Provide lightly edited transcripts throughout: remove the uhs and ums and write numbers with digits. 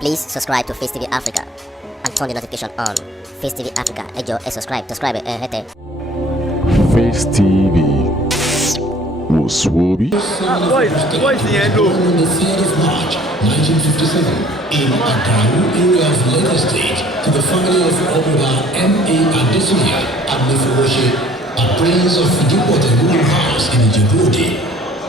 Please subscribe to Face TV Africa and turn the notification on. Face TV Africa, ẹ jọ̀ọ́ ẹ subscribe hete. Face TV was Swoby. Boys, the end of the 3rd of March, 1957, in Akaru area of Lagos State, to the family of Oba M.A. Adesina at Mefowoshe, a prince of Fijipote rural house in Djibouti.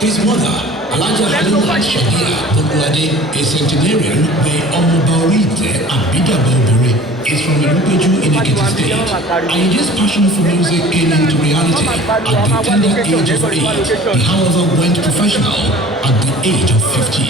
His mother, Alaja Halima Shadia Bogwade, a centenarian, the Omobaurite Abida Bobere, is from Irupeju in Ekiti State, and his passion for music came into reality at the tender age of 8. He, however, went professional at the age of 15.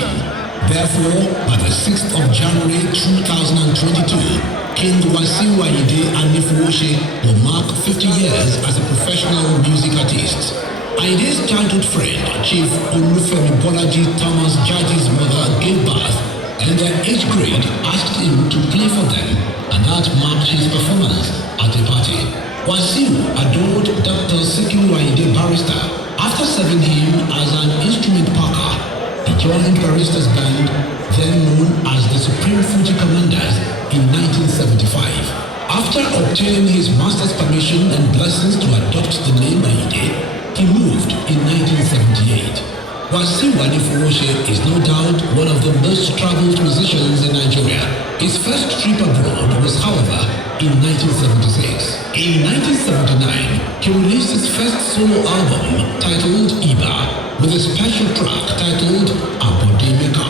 Therefore, by the 6th of January 2022, King Wasiu Ayinde Anifuoshe will mark 50 years as a professional music artist. Ayide's childhood friend, Chief Olufemi Bolaji Thomas Jaji's mother gave birth, and their 8th grade asked him to play for them, and that marked his performance at a party. Wasiu adored Dr. Sikiru Ayinde Barrister. After serving him as an instrument packer, he joined Barrister's band, then known as the Supreme Fuji Commanders, in 1975. After obtaining his master's permission and blessings to adopt the name Ayinde, he moved in 1978. Wasiu Anifuoshe is no doubt one of the most traveled musicians in Nigeria. His first trip abroad was, however, in 1976. In 1979, he released his first solo album titled Iba, with a special track titled Abodemeka.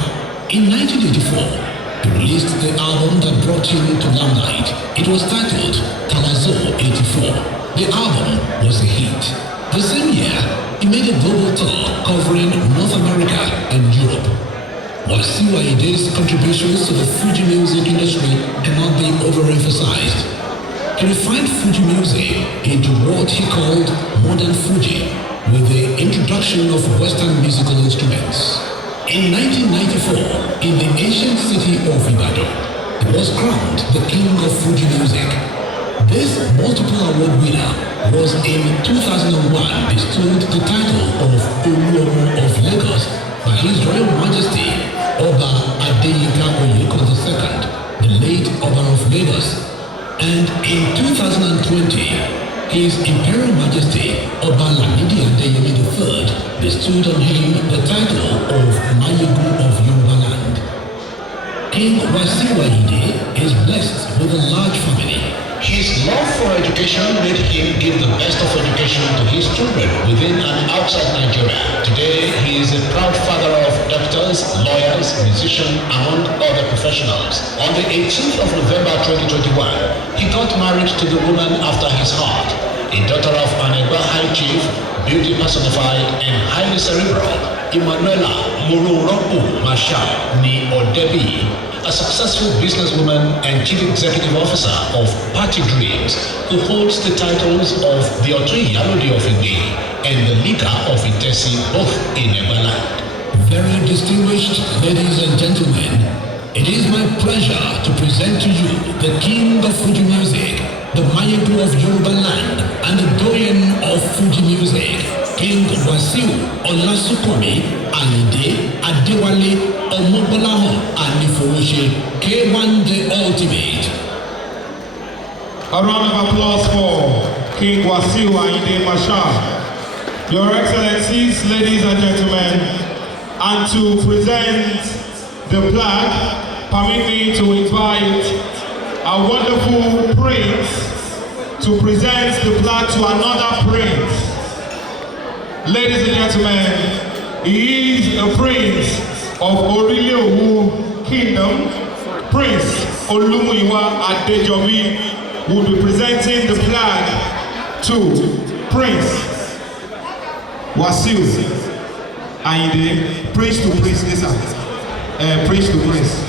In 1984, he released the album that brought him to limelight. It was titled Talazo 84. The album was a hit. The same year, he made a global tour covering North America and Europe. Wasiu Ayinde's contributions to the Fuji music industry cannot be overemphasized. He refined Fuji music into what he called modern Fuji, with the introduction of Western musical instruments. In 1994, in the ancient city of Ibadan, he was crowned the king of Fuji music. This multiple award winner was in 2001 bestowed the title of Oluomo of Lagos by His Royal Majesty Oba Adeyinka Oyeko II, the late Oba of Lagos. And in 2020, His Imperial Majesty Oba Lamidi Adeyemi III bestowed on him the title of Mayegu of Yoruba Land. King Wasiu Ayinde is blessed with a large family. His love for education made him give the best of education to his children within and outside Nigeria. Today, he is a proud father of doctors, lawyers, musicians, among other professionals. On the 18th of November 2021, he got married to the woman after his heart, a daughter of an Egba High Chief, beauty personified and highly cerebral, Emmanuella Marshal Ni Odebi, a successful businesswoman and chief executive officer of Party Dreams, who holds the titles of the Otui Yalodi of Igbe and the leader of Itesi, both in Ebaland. Very distinguished ladies and gentlemen, it is my pleasure to present to you the king of Fuji music, the Mayegu of Yoruba land, and the doyen of Fuji music, King Wasiu Olasukomi Ayinde Adewale Omobolaho Anifuoshe, K1 the Ultimate. A round of applause for King Wasiu Ayinde Marshal. Your Excellencies, ladies and gentlemen, and to present the plaque, permit me to invite a wonderful prince to present the plaque to another prince. Ladies and gentlemen, he is a prince of Orileowu Kingdom. Prince Olumuyiwa Adejobi will be presenting the flag to Prince Wasiu Ayinde. Prince to Prince, listen. Prince to Prince.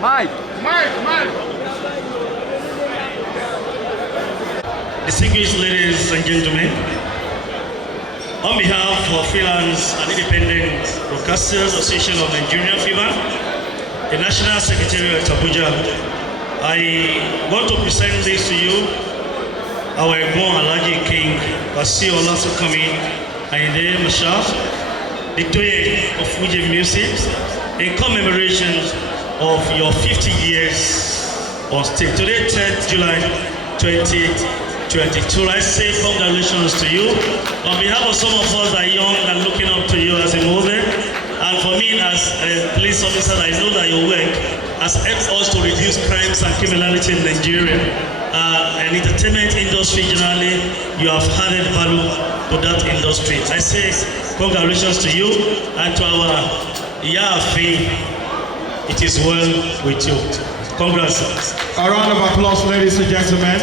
Mike. Distinguished ladies and gentlemen, On behalf of Freelance and Independent Broadcasters Association of Nigeria, FIBA, the National Secretary at Abuja, I want to present this to you, our Egbon Alhaji King Wasiu Olasunkanmi Ayinde Marshal, the Toye of Fuji music, in commemoration of your 50 years on stage. Today, 10th July 2022. I say congratulations to you. On behalf of some of us that are young and looking up to you as a model, and for me as a police officer, I know that your work has helped us to reduce crimes and criminality in Nigeria. And entertainment industry generally, you have added value to that industry. I say congratulations to you and to our Yafi. It is well with you. Congrats. A round of applause, ladies and gentlemen.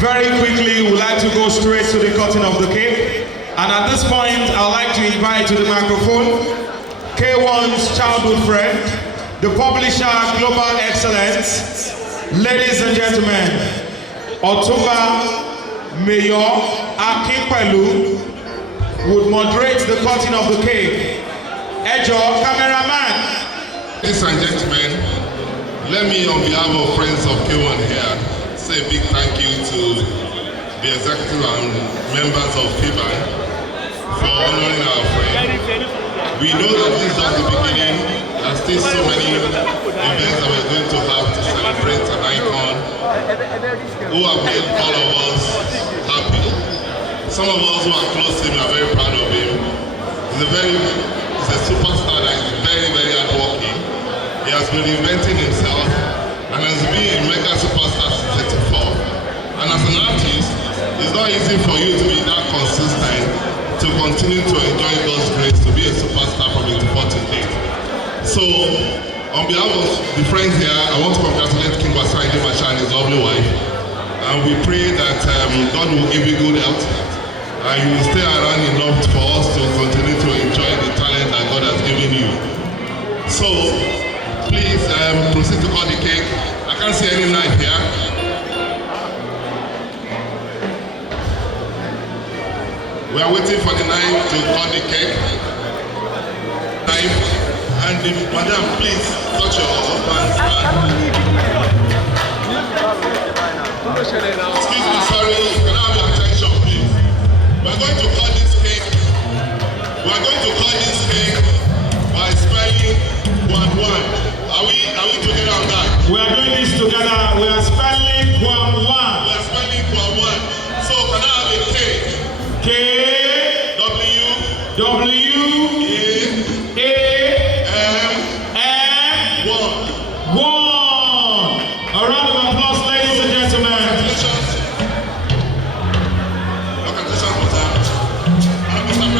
Very quickly, we'd like to go straight to the cutting of the cake. And at this point, I'd like to invite to the microphone K1's childhood friend, the publisher Global Excellence. Ladies and gentlemen, Otumba Mayor Akinpelu would moderate the cutting of the cake. Ejo, cameraman. Ladies and gentlemen, let me, on behalf of friends of K1 here, say a big thank you to the executive and members of FIBA for honoring our friend. We know that this is just the beginning. There are still so many events that we're going to have to celebrate an icon who have made all of us happy. Some of us who are close to him are very proud of him. He's a superstar that is very, very hardworking. He has been reinventing himself and has been a mega superstar since 84. And as an artist, it's not easy for you to be that consistent to continue to enjoy God's grace to be a superstar from 84 to date. So, on behalf of the friends here, I want to congratulate King Wasiu Ayinde Marshal and his lovely wife. And we pray that God will give you good health and you will stay around enough for us to continue to enjoy the talent that God has given you. So, please proceed to cut the cake. I can't see any knife here. We are waiting for the knife to cut the cake. Knife. And madam, please touch your husband's hand. Excuse me, sorry. Can I have your attention, please? We are going to cut this cake. We are going to cut this cake by spelling 1-1. Are we together on that? We are doing this together. We are spelling 1-1. We are spelling 1-1. So can I have a K? K W A M 1. A round of applause, ladies and gentlemen.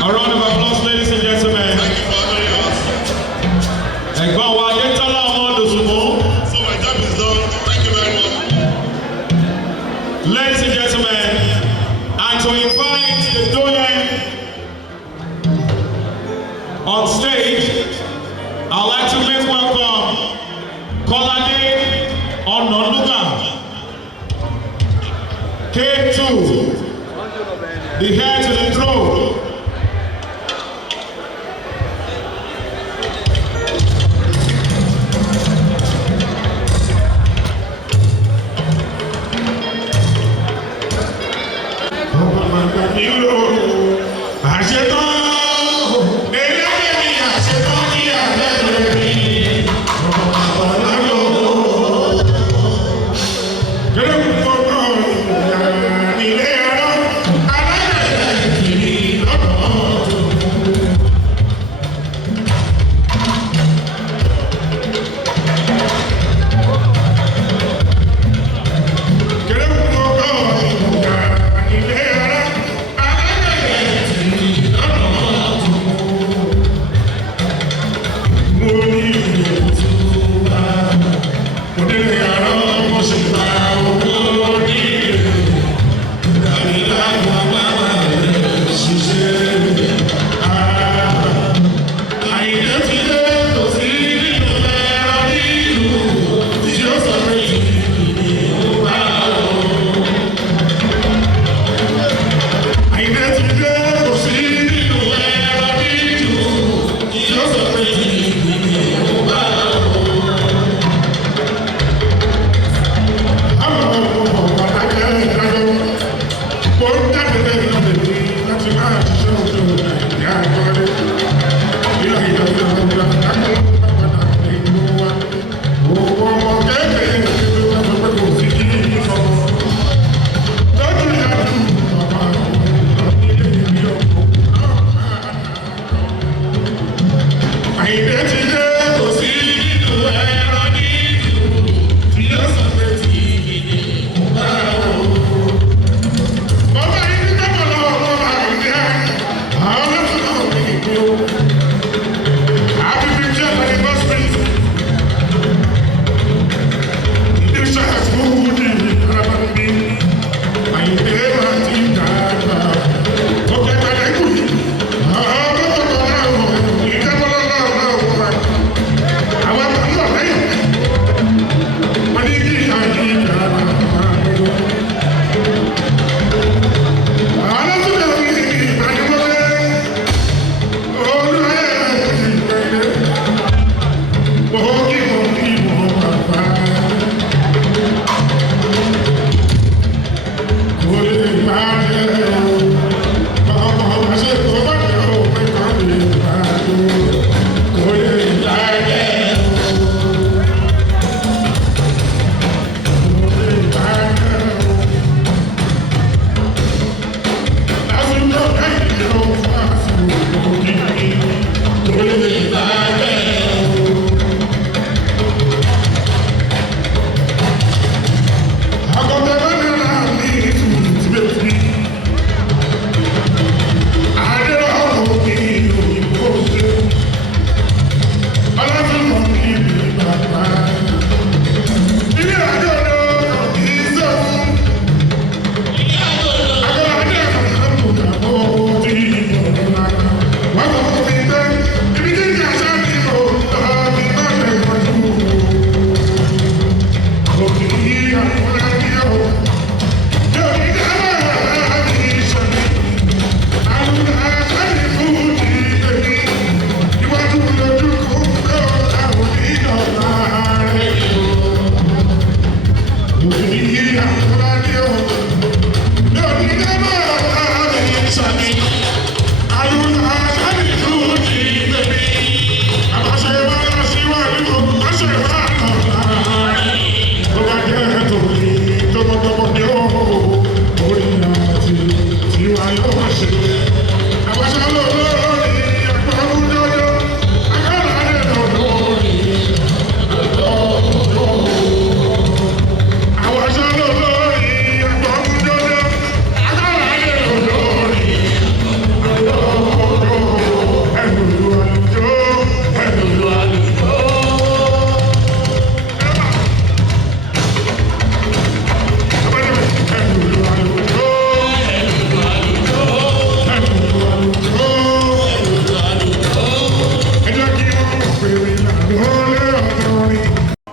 A round of applause, ladies and gentlemen. Thank you for honoring us. Egbon wa Adetola Omodosunmo. So my job is done. Thank you very much. Ladies and gentlemen, and to invite the Doyen on stage, I'd like to make welcome Kolade Ononuga, K2, the heir to the throne.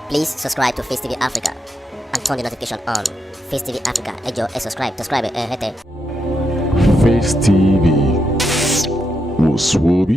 Please subscribe to Face TV Africa and turn the notification on. Face TV Africa, ẹ jọ̀ọ́ ẹ subscribe, hete. Face TV was Swoby.